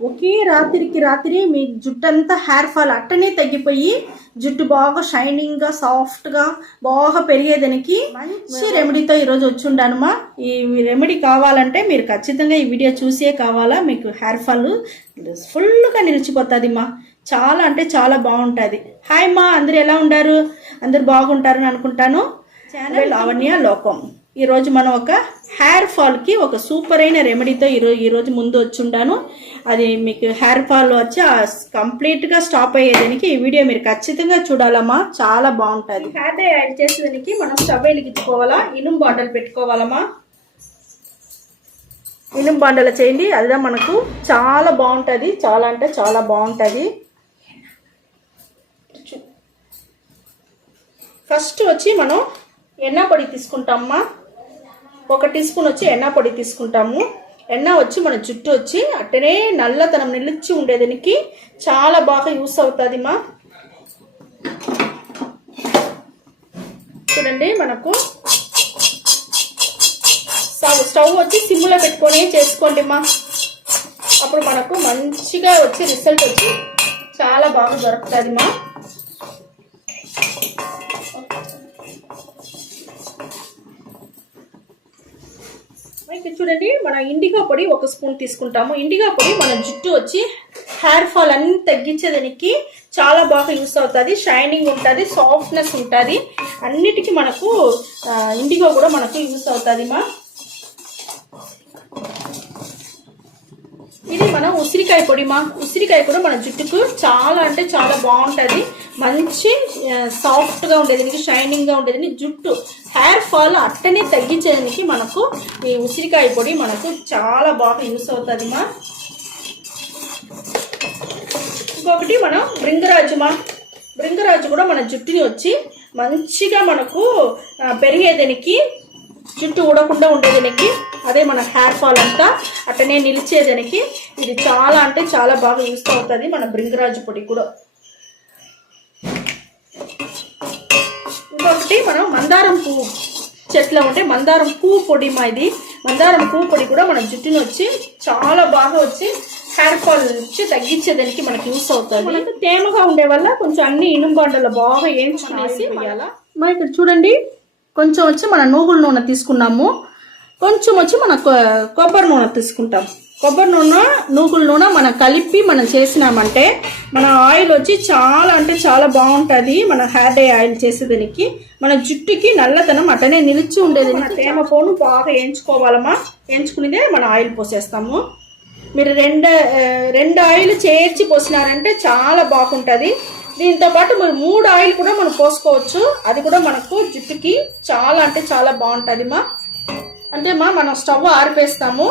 ఒకే రాత్రికి రాత్రి మీ జుట్టు అంతా హెయిర్ ఫాల్ అట్టనే తగ్గిపోయి జుట్టు బాగా షైనింగ్గా సాఫ్ట్గా బాగా పెరిగేదానికి మంచి రెమెడీతో ఈరోజు వచ్చి ఉండానమ్మా. ఈ రెమెడీ కావాలంటే మీరు ఖచ్చితంగా ఈ వీడియో చూసే కావాలా. మీకు హెయిర్ ఫాల్ ఫుల్గా నిలిచిపోతుంది మా. చాలా అంటే చాలా బాగుంటుంది. హాయ్ మా, అందరు ఎలా ఉండారు? అందరు బాగుంటారని అనుకుంటాను. ఛానల్ లావణ్య లోకం. ఈరోజు మనం ఒక హెయిర్ ఫాల్కి ఒక సూపర్ అయిన రెమెడీతో ఈరోజు ముందు వచ్చి ఉండాను. అది మీకు హెయిర్ ఫాల్ వచ్చి కంప్లీట్గా స్టాప్ అయ్యేదానికి ఈ వీడియో మీరు ఖచ్చితంగా చూడాలమ్మా. చాలా బాగుంటుంది. హెయిర్ డై యాడ్ చేసేదానికి మనం స్టవ్ వెలిగించుకోవాలా, ఇనుము బాండలు పెట్టుకోవాలమ్మా. ఇనుము బాండలు చేయండి, అదే మనకు చాలా బాగుంటుంది. చాలా అంటే చాలా బాగుంటుంది. ఫస్ట్ వచ్చి మనం ఎన్న పొడి తీసుకుంటామమ్మా. 1 టీ స్పూన్ వచ్చి ఎన్న పొడి తీసుకుంటాము. ఎన్న వచ్చి మన జుట్టు వచ్చి అట్టనే నల్లతనం నిలిచి ఉండేదానికి చాలా బాగా యూస్ అవుతుంది మా. చూడండి, మనకు స్టవ్ వచ్చి సిమ్లో పెట్టుకొని చేసుకోండి మా. అప్పుడు మనకు మంచిగా వచ్చి రిజల్ట్ వచ్చి చాలా బాగా దొరుకుతుంది మా. చూడండి, మన ఇండిగో పొడి 1 స్పూన్ తీసుకుంటాము. ఇండిగో పొడి మన జుట్టు వచ్చి హెయిర్ ఫాల్ అన్ని తగ్గించేదానికి చాలా బాగా యూస్ అవుతుంది. షైనింగ్ ఉంటుంది, సాఫ్ట్నెస్ ఉంటుంది. అన్నిటికీ మనకు ఇండిగో కూడా మనకు యూస్ అవుతుంది మా. ఇది మన ఉసిరికాయ పొడి మా. ఉసిరికాయ కూడా మన జుట్టుకు చాలా అంటే చాలా బాగుంటుంది. మంచి సాఫ్ట్గా ఉండేదానికి, షైనింగ్గా ఉండేదానికి, జుట్టు హెయిర్ ఫాల్ అట్టనే తగ్గించేదానికి మనకు ఈ ఉసిరికాయ పొడి మనకు చాలా బాగా యూస్ అవుతుంది మా. ఇంకొకటి మనం భృంగరాజు మా. భృంగరాజు కూడా మన జుట్టుని వచ్చి మంచిగా మనకు పెరిగేదానికి, జుట్టు ఊడకుండా ఉండేదానికి, అదే మన హెయిర్ ఫాల్ అంతా అట్టనే నిలిచేదానికి ఇది చాలా అంటే చాలా బాగా యూస్ అవుతుంది మన భృంగరాజు పొడి కూడా. ఇంకొకటి మనం మందారం పువ్వు చెట్లో ఉంటే మందారం పువ్వు పొడి మా. ఇది మందారం పువ్వు పొడి కూడా మన జుట్టుని వచ్చి చాలా బాగా వచ్చి హెయిర్ ఫాల్ వచ్చి తగ్గించేదానికి మనకి యూస్ అవుతుంది. మనకు తేమగా ఉండే వల్ల కొంచెం అన్ని ఇనుము బండలు బాగా వేయించుకునేసి వేయాలా. మన ఇక్కడ చూడండి, కొంచెం వచ్చి మన నువ్వుల నూనె తీసుకున్నాము. కొంచెం వచ్చి మన కొబ్బరి నూనె తీసుకుంటాం. కొబ్బరి నూనె, నువ్వుల నూనె మనం కలిపి మనం చేసినామంటే మన ఆయిల్ వచ్చి చాలా అంటే చాలా బాగుంటుంది. మన హెయిర్ డై ఆయిల్ చేసేదానికి మన జుట్టుకి నల్లతనం అట్టనే నిలిచి ఉండేది. మన తేమ పోను బాగా వేయించుకోవాలమ్మా. వేయించుకునేదే మన ఆయిల్ పోసేస్తాము. మీరు రెండు ఆయిల్ చేర్చి పోసినారంటే చాలా బాగుంటుంది. దీంతో పాటు మీరు 3 ఆయిల్ కూడా మనం పోసుకోవచ్చు. అది కూడా మనకు జుట్టుకి చాలా అంటే చాలా బాగుంటుంది మా. అంటే మనం స్టవ్ ఆరిపేస్తాము.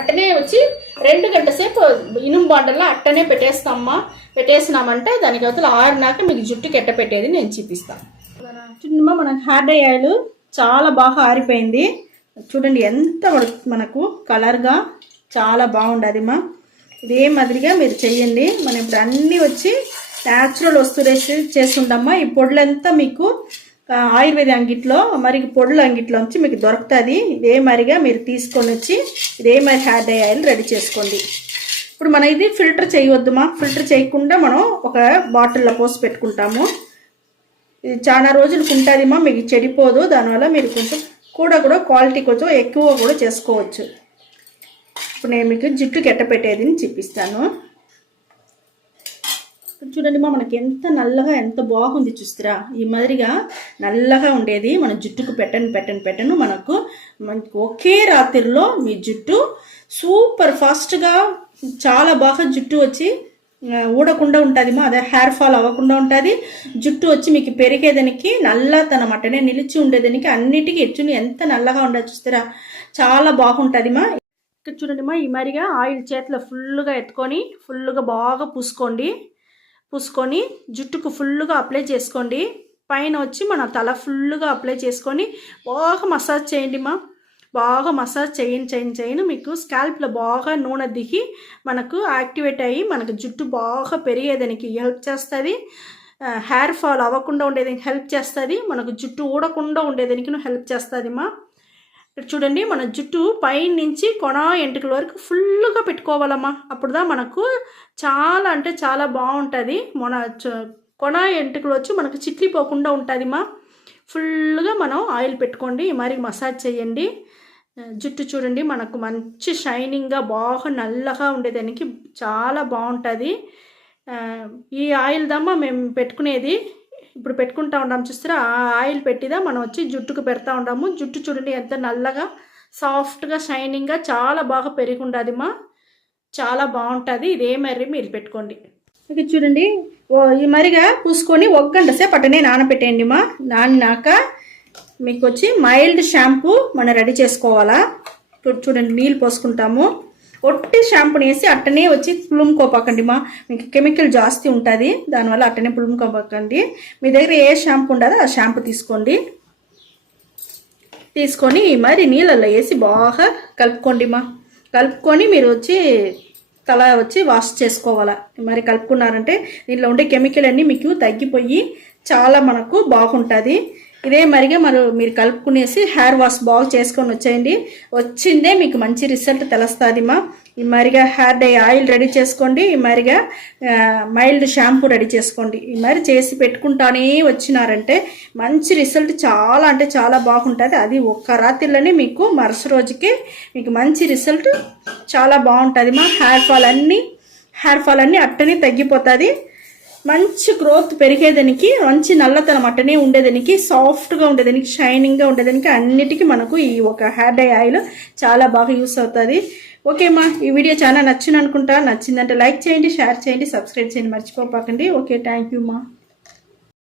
అట్టనే వచ్చి 2 గంటల సేపు ఇనుము బాండల్లో అట్టనే పెట్టేస్తామమ్మా. పెట్టేసినామంటే దానికి అవతల ఆరినాక మీకు జుట్టుకి ఎట్ట పెట్టేది నేను చూపిస్తాను. చూడమ్మా, మన హెయిర్ డై ఆయిల్ చాలా బాగా ఆరిపోయింది. చూడండి ఎంత మనకు కలర్గా చాలా బాగుండదు మా. ఇదే మాదిరిగా మీరు చెయ్యండి. మనం ఇప్పుడు అన్నీ వచ్చి న్యాచురల్ వస్తువులు చేస్తుండమ్మా. ఈ పొడులంతా మీకు ఆయుర్వేద అంగిట్లో మరి పొడుల అంగిట్లో వచ్చి మీకు దొరుకుతుంది. ఇదే మరిగా మీరు తీసుకొని వచ్చి ఇదే మరి హెయిర్ డై ఆయిల్ రెడీ చేసుకోండి. ఇప్పుడు మనం ఇది ఫిల్టర్ చేయవద్దుమా. ఫిల్టర్ చేయకుండా మనం ఒక బాటిల్లో పోసి పెట్టుకుంటాము. ఇది చాలా రోజులకు ఉంటుంది మా, మీకు చెడిపోదు. దానివల్ల మీరు కొంచెం కూడా క్వాలిటీ కొంచెం ఎక్కువ కూడా చేసుకోవచ్చు. ఇప్పుడు నేను మీకు జుట్టుకి ఎట్ట పెట్టేది చూపిస్తాను. చూడండి మా, మనకి ఎంత నల్లగా ఎంత బాగుంది చూస్తారా. ఈ మాదిరిగా నల్లగా ఉండేది మన జుట్టుకు పెట్టను మనకు ఒకే రాత్రిలో మీ జుట్టు సూపర్ ఫాస్ట్గా చాలా బాగా జుట్టు వచ్చి ఊడకుండా ఉంటుంది మా. అదే హెయిర్ ఫాల్ అవ్వకుండా ఉంటుంది. జుట్టు వచ్చి మీకు పెరిగేదానికి నల్లతనం అట్టనే నిలిచి ఉండేదానికి అన్నిటికీ హెచ్చుని ఎంత నల్లగా ఉండదు చూస్తారా. చాలా బాగుంటుంది మా. ఇక్కడ చూడండి మా, ఈ మరిగా ఆయిల్ చేతిలో ఫుల్గా ఎత్తుకొని ఫుల్గా బాగా పూసుకొని జుట్టుకు ఫుల్గా అప్లై చేసుకోండి. పైన వచ్చి మన తల ఫుల్గా అప్లై చేసుకొని బాగా మసాజ్ చేయండి మా. బాగా మసాజ్ చేయను మీకు స్కాల్ప్లో బాగా నూనె దిగి మనకు యాక్టివేట్ అయ్యి మనకు జుట్టు బాగా పెరిగేదానికి హెల్ప్ చేస్తుంది. హెయిర్ ఫాల్ అవ్వకుండా ఉండేదానికి హెల్ప్ చేస్తుంది. మనకు జుట్టు ఊడకుండా ఉండేదానికి హెల్ప్ చేస్తుంది మా. ఇక్కడ చూడండి, మన జుట్టు పై నుంచి కొన ఎంటుకల వరకు ఫుల్గా పెట్టుకోవాలమ్మా. అప్పుడుదా మనకు చాలా అంటే చాలా బాగుంటుంది. మన కొన ఎంటుకలు వచ్చి మనకు చిట్లిపోకుండా ఉంటుందిమా. ఫుల్గా మనం ఆయిల్ పెట్టుకోండి, మరి మసాజ్ చేయండి. జుట్టు చూడండి మనకు మంచి షైనింగ్గా బాగా నల్లగా ఉండేదానికి చాలా బాగుంటుంది. ఈ ఆయిల్ దమ్మా మేము పెట్టుకునేది. ఇప్పుడు పెట్టుకుంటా ఉన్నాము చూస్తారా, ఆ ఆయిల్ పెట్టిదా మనం వచ్చి జుట్టుకు పెడతా ఉన్నాము. జుట్టు చూడండి ఎంత నల్లగా సాఫ్ట్గా షైనింగ్గా చాలా బాగా పెరిగి ఉండదుమా. చాలా బాగుంటుంది. ఇదే మరి మీరు పెట్టుకోండి. ఇది చూడండి, ఈ మరిగా పూసుకొని 1 గంట సేపు అట్టనే నానబెట్టేయండి మా. నానినాక మీకు వచ్చి మైల్డ్ షాంపూ మనం రెడీ చేసుకోవాలా. చూడండి నీళ్ళు పోసుకుంటాము. ఒట్టి షాంపూని వేసి అట్టనే వచ్చి పులుముకోపకండి మా. మీకు కెమికల్ జాస్తి ఉంటుంది, దానివల్ల అట్టనే పులుముకోపకండి. మీ దగ్గర ఏ షాంపూ ఉండదో ఆ షాంపూ తీసుకోండి. తీసుకొని మరి నీళ్ళల్లో వేసి బాగా కలుపుకోండి మా. కలుపుకొని మీరు వచ్చి తల వచ్చి వాష్ చేసుకోవాలా. మరి కలుపుకున్నారంటే దీంట్లో ఉండే కెమికల్ అన్నీ మీకు తగ్గిపోయి చాలా మనకు బాగుంటుంది. ఇదే మరిగా మీరు కలుపుకునేసి హెయిర్ వాష్ బాగా చేసుకొని వచ్చేయండి. వచ్చిందే మీకు మంచి రిజల్ట్ తెలుస్తుంది మా. ఈ మరిగా హెయిర్ డై ఆయిల్ రెడీ చేసుకోండి. ఈ మరిగా మైల్డ్ షాంపూ రెడీ చేసుకోండి. ఈ మరి చేసి పెట్టుకుంటానే వచ్చినారంటే మంచి రిజల్ట్ చాలా అంటే చాలా బాగుంటుంది. అది ఒక్క రాత్రిలోనే మీకు మరుసటి రోజుకి మీకు మంచి రిజల్ట్ చాలా బాగుంటుంది మా. హెయిర్ ఫాల్ అన్నీ అట్టనే తగ్గిపోతుంది. మంచి గ్రోత్ పెరిగేదానికి, మంచి నల్లతనం అట్టనే ఉండేదానికి, సాఫ్ట్గా ఉండేదానికి, షైనింగ్గా ఉండేదానికి అన్నిటికీ మనకు ఈ ఒక హెయిర్ డై ఆయిల్ చాలా బాగా యూస్ అవుతుంది. ఓకే మా, ఈ వీడియో చాలా నచ్చింది అనుకుంటా. నచ్చిందంటే లైక్ చేయండి, షేర్ చేయండి, సబ్స్క్రైబ్ చేయండి మర్చిపోకండి. ఓకే, థ్యాంక్ యూ మా.